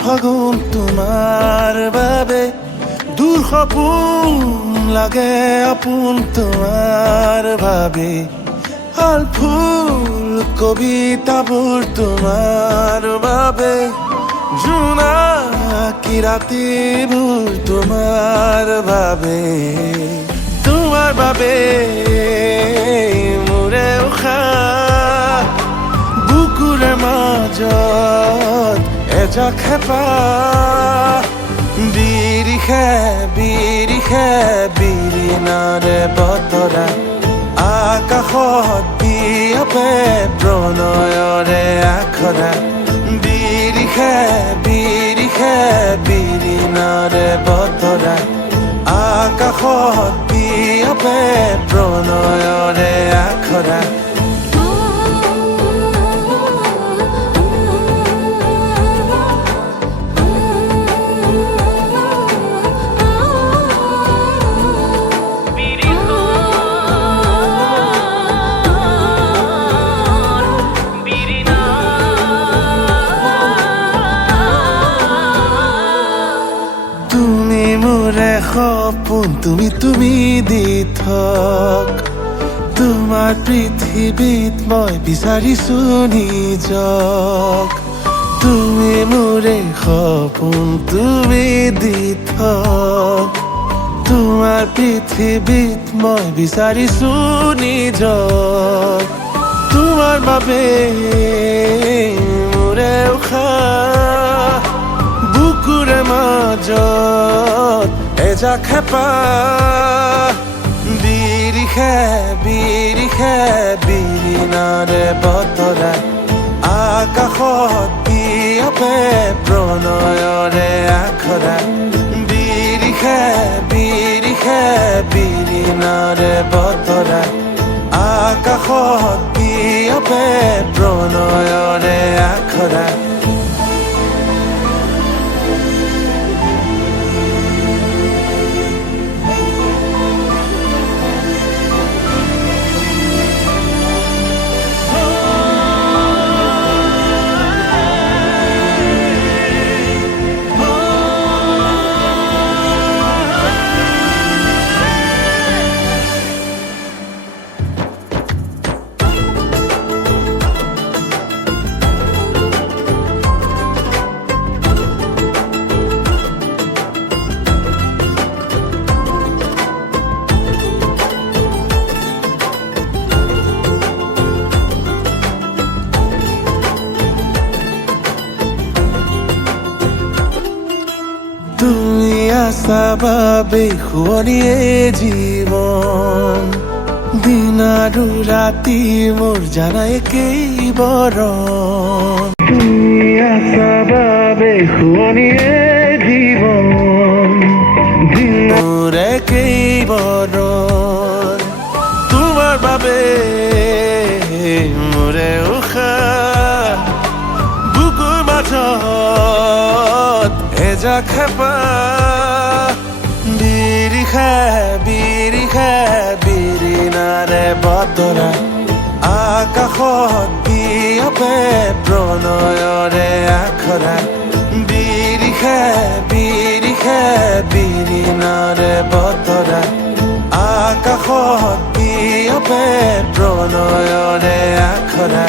ফাগুন তোমাৰ বাবে দূৰ সপোন লাগে আপোন তোমাৰ বাবে আল ফুল কবিতাবোৰ তোমাৰ বাবে জোনাকী ৰাতিবোৰ তোমাৰ বাবে মোৰে উশাহ বুকুৰে মাজত এজাক হেঁপাহ বিৰিষে বিৰিণাৰে বতৰা আকাশত বিয়পে প্ৰণয়ৰে আখৰা বিৰিষে বিৰিণাৰে বতৰা আকাশত বিয়পে প্ৰণয়ৰে আখৰা সপোন তুমি দি থক তোমাৰ পৃথিৱীত মই বিচাৰিছো নিজক তুমি মোৰে সপোন তুমি দি থক তোমাৰ পৃথিৱীত মই বিচাৰিছো নিজক তোমাৰ বাবে মোৰে উশাহ বুকুৰে মাজত এজাক হেঁপাহ বিৰিষে বিৰিণাৰে বতৰা আকাশত বিয়পে প্ৰণয়ৰে আখৰা বিৰিষে বিৰিণাৰে বতৰা আকাশত বিয়পে প্ৰণয়ৰে আখৰা তুমি আছা বাবে শুৱনিয়ে জীৱন দিন আৰু ৰাতি মোৰ জানা একেই বৰণ তুমি আছা বাবে শুৱনিয়ে জীৱন দিন মোৰ একেই বৰণ তোমাৰ বাবে মোৰে উশাহ বুকুৰ মাজত এজাক হেঁপাহ বিৰিষে বিৰিণাৰে বতৰা আকাশত বিয়পে প্ৰণয়ৰে আখৰা বিৰিষে বিৰিণাৰে বতৰা আকাশত বিয়পে প্ৰণয়ৰে আখৰা